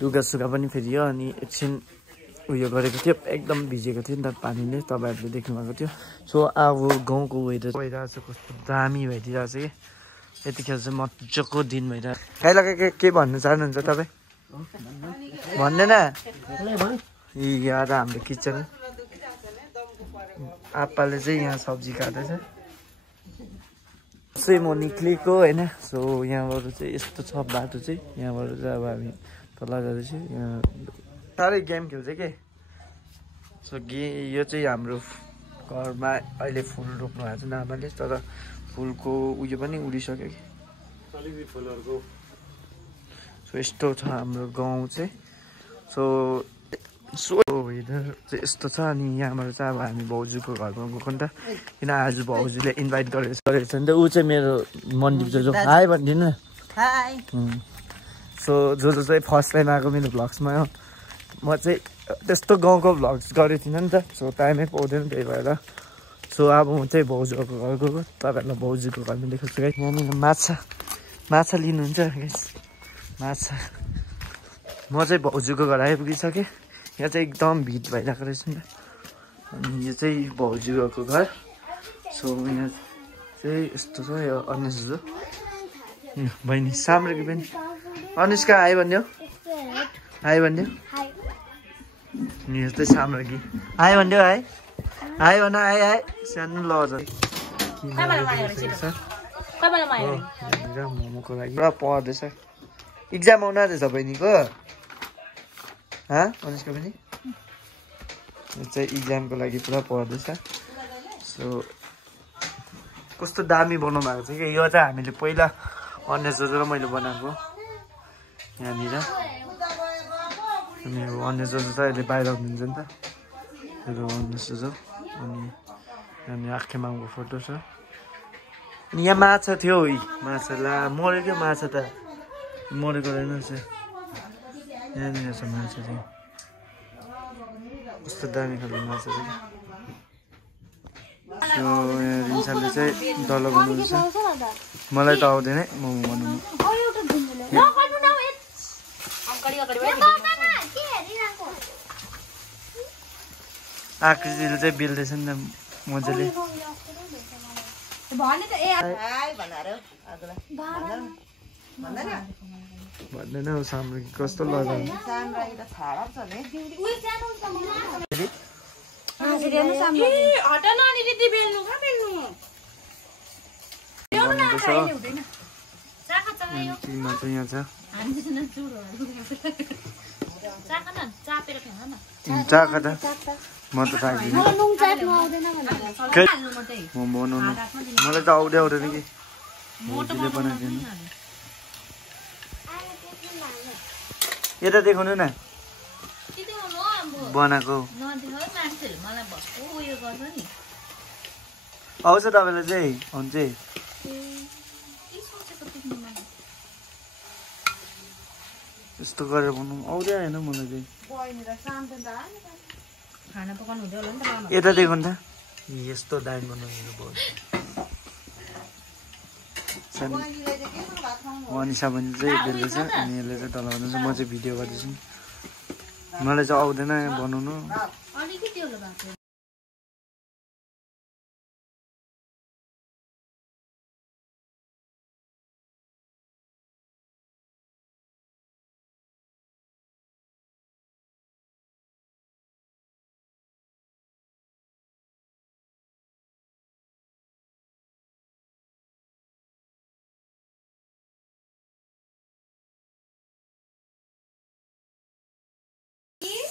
लुगासुगा पनि फेरियो अनि एकछिन उयो गरेको थियो एकदम भिजेको थियो नि त पानीले तपाईँहरूले देख्नुभएको थियो सो अब गाउँको वेदर भइरहेको छ कस्तो दामी भइदिरहेको छ कि यतिखेर चाहिँ मजाको दिन भइरहेको खाइलगा के भन्नु चाहनुहुन्छ तपाईँ भन्दैन यहाँ हाम्रो किचन आप्पाले चाहिँ यहाँ सब्जी काट्दैछ चाहिँ म निक्लेको होइन सो यहाँबाट चाहिँ यस्तो छ बाटो चाहिँ यहाँबाट चाहिँ अब हामी तल जाँदैछु यहाँ साह्रै गेम खेल्छ के सो यो चाहिँ हाम्रो घरमा अहिले फुल रोप्नु भएको छ आमाले तर फुलको उयो पनि उडिसक्यो कि फुलहरूको सो यस्तो छ हाम्रो गाउँ चाहिँ सो वेदर चाहिँ यस्तो छ अनि यहाँबाट चाहिँ अब हामी भाउजूको घरमा गएको नि त किन आज भाउजूले इन्भाइट गरेको छ नि त ऊ चाहिँ मेरो मन्दिप जो हाई भनिदिनु न सो जो चाहिँ फर्स्ट टाइम आएको मेरो भ्लग्समा हो म चाहिँ त्यस्तो गाउँको भ्लग्स गरेको थिइनँ नि त सो टाइमै पाउँदैन त्यही भएर सो अब म चाहिँ भाउजूको घर गएको तपाईँहरूलाई भाउजूको घरमा देखाउँछु है यहाँनिर माछा लिनुहुन्छ माछा म चाहिँ भाउजूको घर आइपुगिसकेँ यहाँ चाहिँ एकदम भिड भइरहेको रहेछ नि त अनि यो चाहिँ भाउजूको घर सो यहाँ चाहिँ यस्तो छ यो अनुष्का बहिनी साम्रेकी बहिनी अनुष्का आइ भन्यो आइ भन्यो यस्तै साम्रेकी आइ भन्यो आइ भन आइ सानो लज मोमोको लागि पुरा पढ्दैछ इक्जाम आउनु आँदैछ बहिनीको अनुष्का पनि चाहिँ इक्जामको लागि पुरा पढ्दैछ सो कस्तो दामी बनाउनु भएको छ कि यो चाहिँ हामीले पहिला अन्य जोजो र मैले बनाएको यहाँनिर अनि अन्य जोजो चाहिँ अहिले बाहिर हुनुहुन्छ नि त अन्य जोजो अनि यहाँनिर आखे मामको फोटो छ अनि यहाँ माछा थियो माछा ला मऱ्यो क्या माछा त मरेको रहेन रहेछ यहाँनिर छ माछा चाहिँ कस्तो दामी खालको माछा चाहिँ यो रिन्साले चाहिँ डल्लो बनाउँदैछ मलाई त आउँदैन मोमो बनाउनु आकृतिले चाहिँ बेल्दैछ नि त मजाले भन्दैन हौ साम्रो कस्तो लगायो यहाँ छ चाका त म त चाख्दिनँ म बनाउनु मलाई त आउँदैन कि मोटीले बनाइदिनु यता देखाउनु न बनाएको आउँछ तपाईँलाई चाहिँ हुन्छ यस्तो गरेर बनाउनु आउँदैन होइन मलाई चाहिँ यता देखाउनु त यस्तो दामी बनाउनु भयो अनिसा पनि चाहिँ बेल्दैछ अनि यसले चाहिँ तल गर्दैछ म चाहिँ भिडियो गर्दैछु मलाई चाहिँ आउँदैन बनाउनु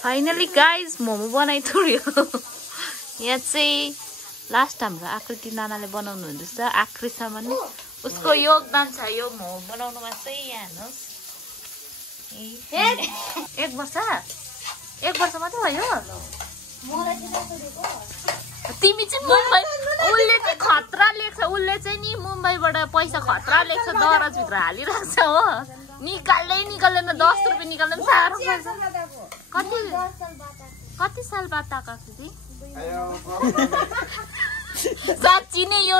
फाइनली गाइज मोमो बनाइथ्यो यहाँ चाहिँ लास्ट हाम्रो आकृति नानाले बनाउनु हुँदैछ आकृतिसम्म उसको योगदान छ यो मोमो बनाउनुमा चाहिँ यहाँ हेर्नुहोस् एक वर्ष मात्रै भयो तिमी चाहिँ मुम्बई उसले चाहिँ खतरा लेख्छ उसले चाहिँ नि मुम्बईबाट पैसा खतरा लेख्छ दराजभित्र हालिरहेको छ हो निकाल्दैन 10 रुपियाँ निकाल्दैन साह्रो पर्छ कति साल बाद आकृति साँच्ची नै यो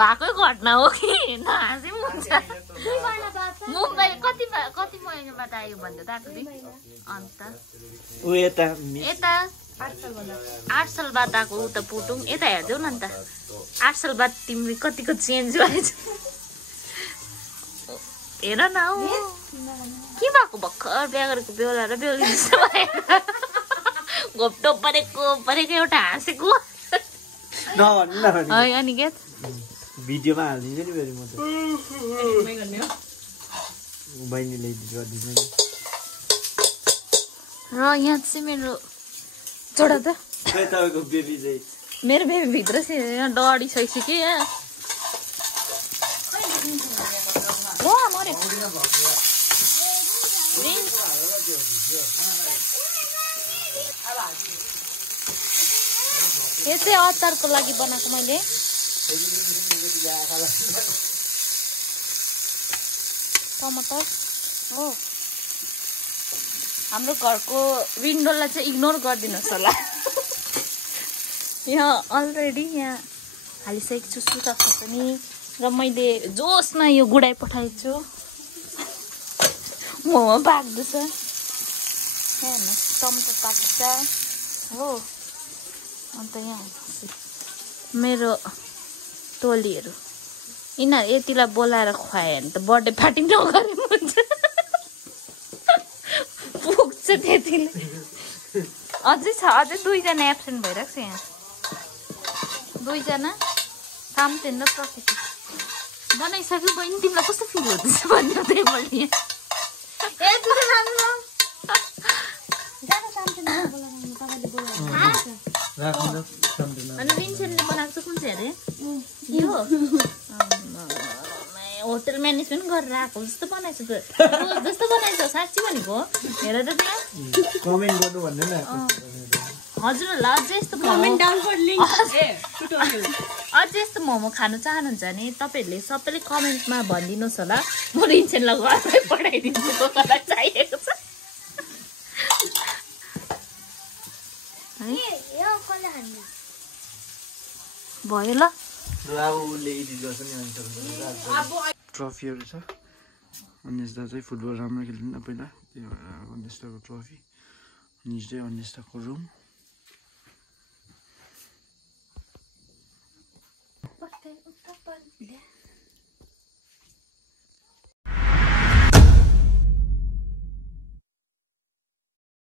भएकै घटना हो कि नहाँसी पनि हुन्छ मुम्बई कति महिनाबाट आयो भन्दा त आएको दिन अन्त ऊ यता यता 8 साल बाद आएको उता पुटुङ यता हेर्देऊ न त 8 साल बाद तिमी कतिको चेन्ज भएछ हेर न के भएको भर्खर बिहा गरेको बेहुला र बेहुली जस्तो भएर घोप्टो परेको एउटा हाँसेको है अनिकेत भिडियोमा हालिदिन्छु नि फेरि म त बहिनीले गरिदिन्छु नि र यहाँ चाहिँ मेरो छोडा त तपाईँको बेबी चाहिँ मेरो बेबी भित्र चाहिँ यहाँ डढी सकिसक्यो यहाँ यो चाहिँ अचारको लागि बनाएको मैले टमाटर हो हाम्रो घरको विन्डोलाई चाहिँ इग्नोर गरिदिनुहोस् होला यहाँ अलरेडी यहाँ हालिसकेको छु सुक्खा खोर्सानी र मैले जोसमा यो गुडाइ पठाएको छु मोमो पाक्दैछ हेर्नुहोस् टमाटर पाक्छ हो अन्त यहाँ मेरो टोलीहरू यिनीहरू यतिलाई बोलाएर खुवायो भने त बर्थडे पार्टी नगरे हुन्छ पुग्छ त्यतिले अझै 2जना एब्सेन्ट भइरहेको छ यहाँ 2जना सामतेन र प्रकृति बनाइसक्यो बहिनी तिमीलाई कस्तो फिल हुँदैछ भन्नु त्यही मैले अनि रिन्सेनले बनाएको चाहिँ कुन चाहिँ अरे यो होटल म्यानेजमेन्ट गरेर आएको जस्तो बनाएछ त जस्तो बनाएछ साँच्ची भनेको हेर त त्यहाँ कमेन्ट गर्नु भन्नु न हजुरहरूलाई अझै यस्तो अझै यस्तो मोमो खानु चाहनुहुन्छ भने तपाईँहरूले सबैले कमेन्टमा भनिदिनुहोस् होला म रिन्सेनलाई घरमै पठाइदिन्छु मलाई चाहिएको छ भयो ल ट्रफीहरू छ अन्यस्ता चाहिँ फुटबल राम्रो खेल्दैन पहिला त्यही भएर अन्यस्ताको ट्रफी अनि चाहिँ अन्यस्ताको रुम